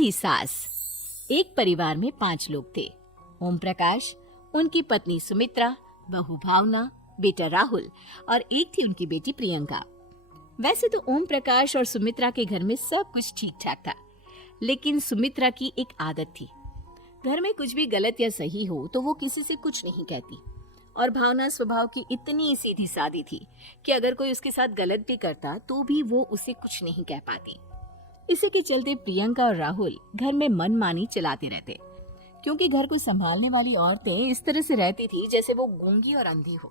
सीधी सास। एक परिवार में 5 लोग थे। ओम प्रकाश, उनकी पत्नी सुमित्रा, बहू भावना, बेटा राहुल और एक थी उनकी बेटी प्रियंका। वैसे तो ओम प्रकाश और सुमित्रा के घर में सब कुछ ठीक ठाक था, लेकिन सुमित्रा की एक आदत थी। घर में कुछ भी गलत या सही हो तो वो किसी से कुछ नहीं कहती। और भावना स्वभाव की इतनी सीधी सादी थी कि अगर कोई उसके साथ गलत भी करता तो भी वो उसे कुछ नहीं कह पाती। इसी के चलते प्रियंका और राहुल घर में मनमानी चलाते रहते, क्योंकि घर को संभालने वाली औरतें इस तरह से रहती थी जैसे वो गूंगी और अंधी हो।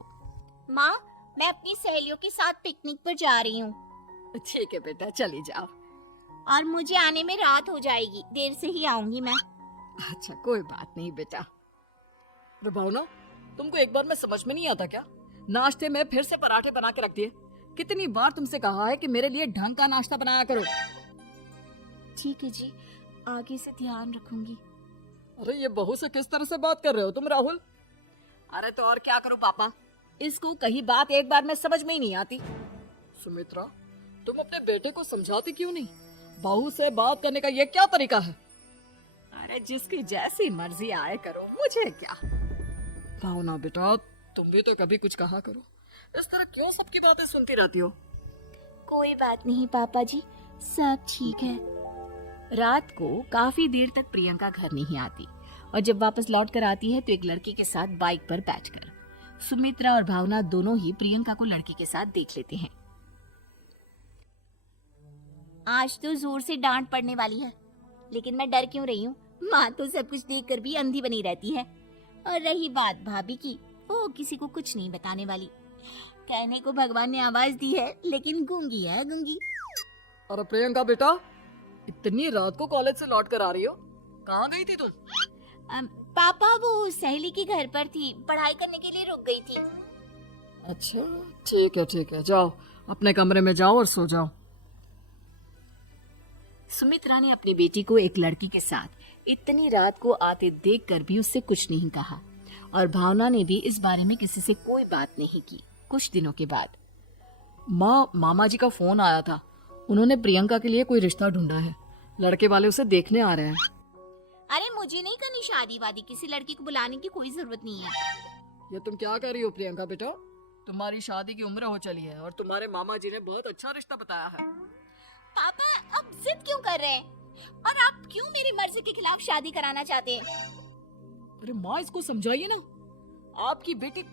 माँ, मैं अपनी सहेलियों के साथ पिकनिक पर जा रही हूँ। ठीक है बेटा, चली जाओ। और मुझे आने में रात हो जाएगी, देर से ही आऊंगी मैं। अच्छा, कोई बात नहीं बेटा। भावना, तुमको एक बार में समझ में नहीं आता क्या? नाश्ते में फिर से पराठे बना के रख दिए। कितनी बार तुमसे कहा है कि मेरे लिए ढंग का नाश्ता बनाया करो। ठीक है जी, आगे से ध्यान रखूंगी। अरे ये बहू से किस तरह से बात कर रहे हो तुम राहुल? अरे तो और क्या करूं पापा, इसको कहीं बात एक बार में समझ में ही नहीं आती। सुमित्रा, तुम अपने बेटे को समझाती क्यों नहीं? बहू से बात करने का ये क्या तरीका है? अरे जिसकी जैसी मर्जी आए करो, मुझे क्या। भावना बेटा, तुम भी तो कभी कुछ कहा करो। इस तरह क्यों सबकी बातें सुनती रहती हो? कोई बात नहीं पापा जी, सब ठीक है। रात को काफी देर तक प्रियंका घर नहीं आती और जब वापस लौट कर आती है तो एक लड़की के साथ बाइक पर बैठकर सुमित्रा और भावना दोनों ही प्रियंका को लड़की के साथ देख लेते हैं। आज तो जोर से डांट पड़ने वाली है, लेकिन मैं डर क्यों रही हूँ? माँ तो सब कुछ देखकर भी अंधी बनी रहती है। और रही बात भाभी की, वो किसी को कुछ नहीं बताने वाली। कहने को भगवान ने आवाज दी है, लेकिन गूंगी है गूंगी। अरे प्रियंका बेटा, इतनी रात को कॉलेज से लौट कर आ रही हो? कहाँ गई थी तुम? पापा, वो सहेली के घर पर थी, पढ़ाई करने के लिए रुक गई थी। अच्छा, ठीक है, जाओ अपने कमरे में जाओ और सो जाओ। सुमित्रा ने अपनी बेटी को एक लड़की के साथ इतनी रात को आते देखकर भी उससे कुछ नहीं कहा और भावना ने भी इस बारे में किसी से कोई बात नहीं की। कुछ दिनों के बाद मामा जी का फोन आया था। उन्होंने प्रियंका के लिए कोई रिश्ता ढूंढा है। लड़के वाले उसे देखने आ रहे हैं। अरे मुझे नहीं करनी शादी वादी, किसी लड़की को बुलाने की कोई जरूरत नहीं है। ये तुम क्या कर रही हो प्रियंका बेटा? तुम्हारी शादी की उम्र हो चली है और तुम्हारे मामा जी ने बहुत अच्छा रिश्ता बताया है। पापा, अब जिद क्यों कर रहे हैं? और आप क्यों मेरी मर्जी के खिलाफ शादी कराना चाहते हैं? अरे माँ, इसको समझाइए ना। आपकी बेटी,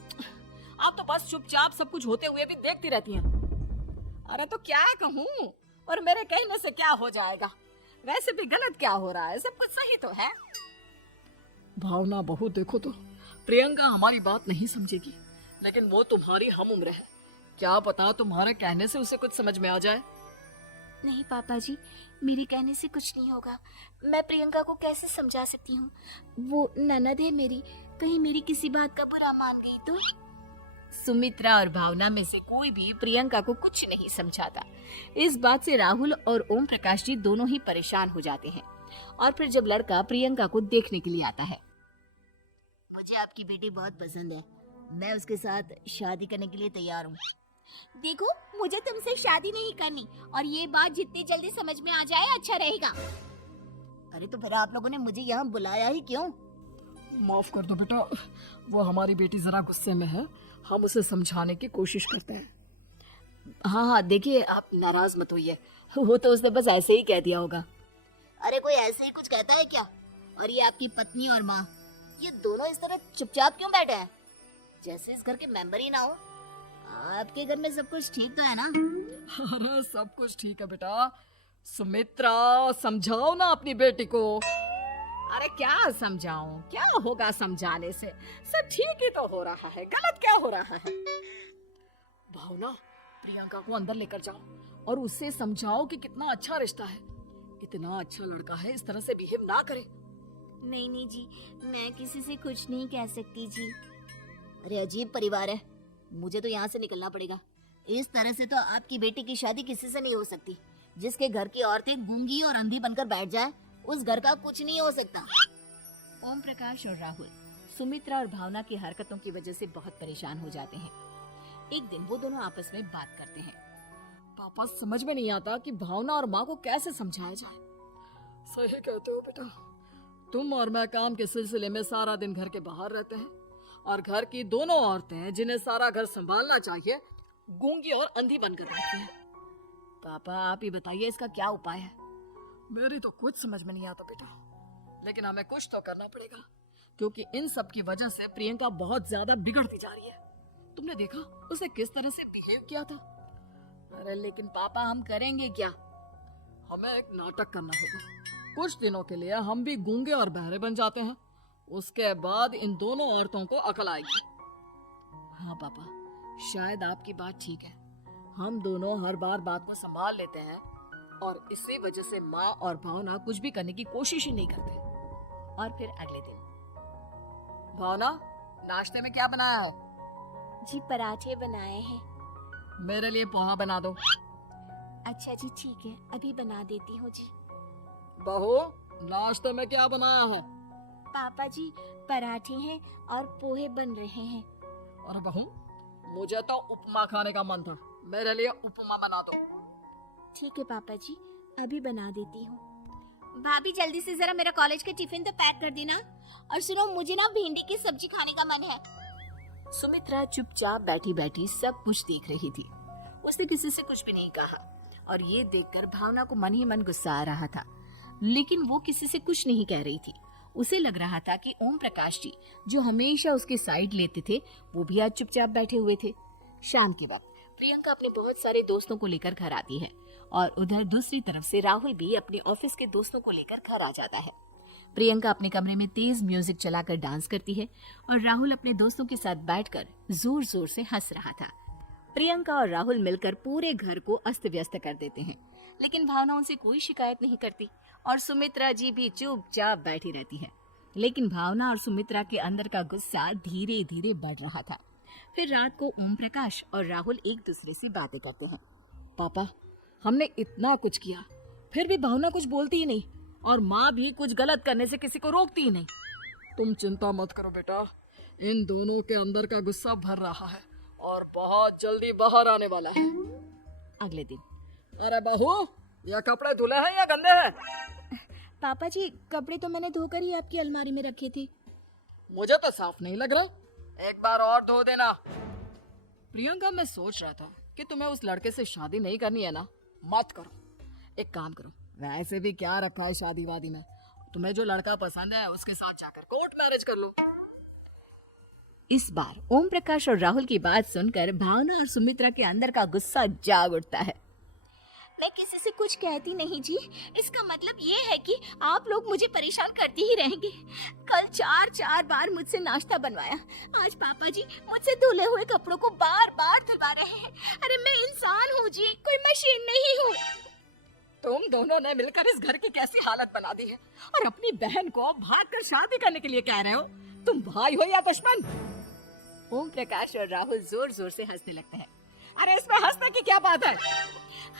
आप तो बस चुपचाप सब कुछ होते हुए भी देखती रहती हैं। अरे तो क्या कहूँ, और मेरे कहने से क्या हो जाएगा? वैसे भी गलत क्या हो रहा है, सब कुछ सही तो है। भावना बहू, देखो तो प्रियंका हमारी बात नहीं समझेगी, लेकिन वो तुम्हारी हम उम्र है। क्या पता तुम्हारे कहने से उसे कुछ समझ में आ जाए। नहीं पापा जी, मेरे कहने से कुछ नहीं होगा। मैं प्रियंका को कैसे समझा सकती हूँ? वो ननद है मेरी, कहीं मेरी किसी बात का बुरा मान गई तो? सुमित्रा और भावना में से कोई भी प्रियंका को कुछ नहीं समझाता। इस बात से राहुल और ओम प्रकाश जी दोनों ही परेशान हो जाते हैं। और फिर जब लड़का प्रियंका को देखने के लिए आता है, मुझे आपकी बेटी बहुत पसंद है, मैं उसके साथ शादी करने के लिए तैयार हूँ। देखो, मुझे तुमसे शादी नहीं करनी, और ये बात जितनी जल्दी समझ में आ जाए अच्छा रहेगा। अरे तो फिर आप लोगों ने मुझे यहाँ बुलाया ही क्यों? माफ कर दो बेटा, वो हमारी बेटी जरा गुस्से में है, हम उसे समझाने की कोशिश करते हैं। हाँ, देखिए आप नाराज मत होइए, वो तो उसने बस ऐसे ही कह दिया होगा। अरे कोई ऐसे ही कुछ कहता है क्या? और ये आपकी पत्नी और माँ, ये दोनों इस तरह चुपचाप क्यों बैठे हैं, जैसे इस घर के मेंबर ही ना हो? आपके घर में सब कुछ ठीक तो है ना? अरे सब कुछ ठीक है बेटा। सुमित्रा, समझाओ ना अपनी बेटी को। अरे क्या समझाऊं, क्या होगा समझाने से? सब ठीक ही तो हो रहा है, गलत क्या हो रहा है? भावना, प्रियंका को अंदर लेकर जाओ और उससे समझाओ कि कितना अच्छा रिश्ता है। इतना अच्छा लड़का है, इस तरह से बिहेव ना करे। नहीं जी, मैं किसी से कुछ नहीं कह सकती जी। अरे अजीब परिवार है, मुझे तो यहाँ से निकलना पड़ेगा। इस तरह से तो आपकी बेटी की शादी किसी से नहीं हो सकती। जिसके घर की औरतें गूंगी और अंधी बनकर बैठ जाए, उस घर का कुछ नहीं हो सकता। ओम प्रकाश और राहुल सुमित्रा और भावना की हरकतों की वजह से बहुत परेशान हो जाते हैं। एक दिन वो दोनों आपस में बात करते हैं। पापा, समझ में नहीं आता कि भावना और माँ को कैसे समझाया जाए। सही कहते हो बेटा। तुम और मैं काम के सिलसिले में सारा दिन घर के बाहर रहते हैं और घर की दोनों औरतें जिन्हें सारा घर संभालना चाहिए गूंगी और अंधी बनकर रहती हैं। पापा आप ही बताइए इसका क्या उपाय है। मेरी तो कुछ समझ में नहीं आता बेटा, लेकिन हमें कुछ तो करना पड़ेगा क्योंकि इन सब की वजह से प्रियंका बहुत ज्यादा बिगड़ती जा रही है। तुमने देखा उसे किस तरह से बिहेव किया था। अरे लेकिन पापा हम करेंगे क्या। हमें एक नाटक करना होगा। कुछ दिनों के लिए हम भी गूंगे और बहरे बन जाते हैं, उसके बाद इन दोनों औरतों को अकल आएगी। हाँ पापा शायद आपकी बात ठीक है। हम दोनों हर बार बात को संभाल लेते हैं और इसी वजह से माँ और भावना कुछ भी करने की कोशिश ही नहीं करते। और फिर अगले दिन, भावना नाश्ते में क्या बनाया है? जी पराठे बनाए हैं। मेरे लिए पोहा बना दो। अच्छा जी ठीक है, अभी बना देती हूँ जी। बहू नाश्ते में क्या बनाया है? पापा जी पराठे हैं और पोहे बन रहे हैं। अरे बहू मुझे तो उपमा खाने का मन था, मेरे लिए उपमा बना दो। ठीक है पापा जी, अभी बना देती हूँ। भाभी जल्दी से जरा मेरा कॉलेज का टिफिन तो पैक कर देना। और सुनो मुझे ना भिंडी की सब्जी खाने का मन है। सुमित्रा चुपचाप बैठी बैठी सब कुछ देख रही थी। उसने किसी से कुछ भी नहीं कहा और ये देखकर भावना को मन ही मन गुस्सा आ रहा था, लेकिन वो किसी से कुछ नहीं कह रही थी। उसे लग रहा था कि ओम प्रकाश जी जो हमेशा उसके साइड लेते थे वो भी आज चुपचाप बैठे हुए थे। शाम के वक्त प्रियंका अपने बहुत सारे दोस्तों को लेकर घर आती है और उधर दूसरी तरफ से राहुल भी अपने ऑफिस के दोस्तों को लेकर घर आ जाता है। प्रियंका अपने कमरे में तेज म्यूजिक चलाकर डांस करती है और राहुल अपने दोस्तों के साथ बैठकर जोर जोर से हंस रहा था। प्रियंका और राहुल मिलकर पूरे घर को अस्त व्यस्त कर देते हैं, लेकिन भावना उनसे कोई शिकायत नहीं करती और सुमित्रा जी भी चुपचाप बैठी रहती है। लेकिन भावना और सुमित्रा के अंदर का गुस्सा धीरे धीरे बढ़ रहा था। फिर रात को ओम प्रकाश और राहुल एक दूसरे से बातें करते हैं। पापा हमने इतना कुछ किया फिर भी भावना कुछ बोलती ही नहीं और माँ भी कुछ गलत करने से किसी को रोकती ही नहीं। तुम चिंता मत करो बेटा, इन दोनों के अंदर का गुस्सा भर रहा है और बहुत जल्दी बाहर आने वाला है। अगले दिन, अरे बहू ये कपड़े धुले हैं या गंदे हैं? पापा जी कपड़े तो मैंने धोकर ही आपकी अलमारी में रखे थे। मुझे तो साफ नहीं लग रहा, एक बार और धो देना। प्रियंका मैं सोच रहा था कि तुम्हें उस लड़के से शादी नहीं करनी है ना, मत करो। एक काम करो, वैसे भी क्या रखा है शादी वादी में, तुम्हें जो लड़का पसंद है उसके साथ जाकर कोर्ट मैरिज कर लो। इस बार ओम प्रकाश और राहुल की बात सुनकर भावना और सुमित्रा के अंदर का गुस्सा जाग उठता है। मैं किसी से कुछ कहती नहीं जी, इसका मतलब ये है कि आप लोग मुझे परेशान करते ही रहेंगे। कल 4 बार मुझसे नाश्ता बनवाया, आज पापा जी मुझसे धुले हुए कपड़ों को बार बार धुलवा रहे हैं। अरे मैं इंसान हूँ जी, कोई मशीन नहीं हूँ। तुम दोनों ने मिलकर इस घर की कैसी हालत बना दी है और अपनी बहन को भागकर शादी करने के लिए कह रहे हो। तुम भाई हो या दुश्मन? ओम प्रकाश और राहुल जोर जोर से हंसने लगते हैं। अरे इसमें हंसने की क्या बात है?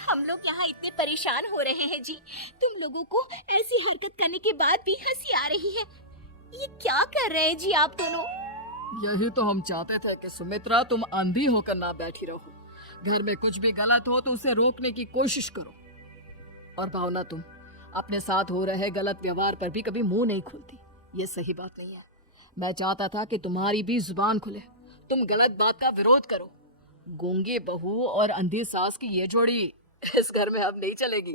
हम लोग यहाँ इतने परेशान हो रहे हैं जी, तुम लोगों को ऐसी हरकत करने के बाद भी हंसी आ रही है। ये क्या कर रहे हैं जी आप दोनों? यही तो हम चाहते थे कि सुमित्रा तुम अंधी होकर ना बैठी रहो। घर में कुछ भी गलत हो तो उसे रोकने की कोशिश करो। और भावना तुम अपने साथ हो रहे गलत व्यवहार पर भी कभी मुंह नहीं खोलती, ये सही बात नहीं है। मैं चाहता था कि तुम्हारी भी जुबान खुले, तुम गलत बात का विरोध करो। गूंगी बहू और अंधी सास की ये जोड़ी इस घर में अब नहीं चलेगी।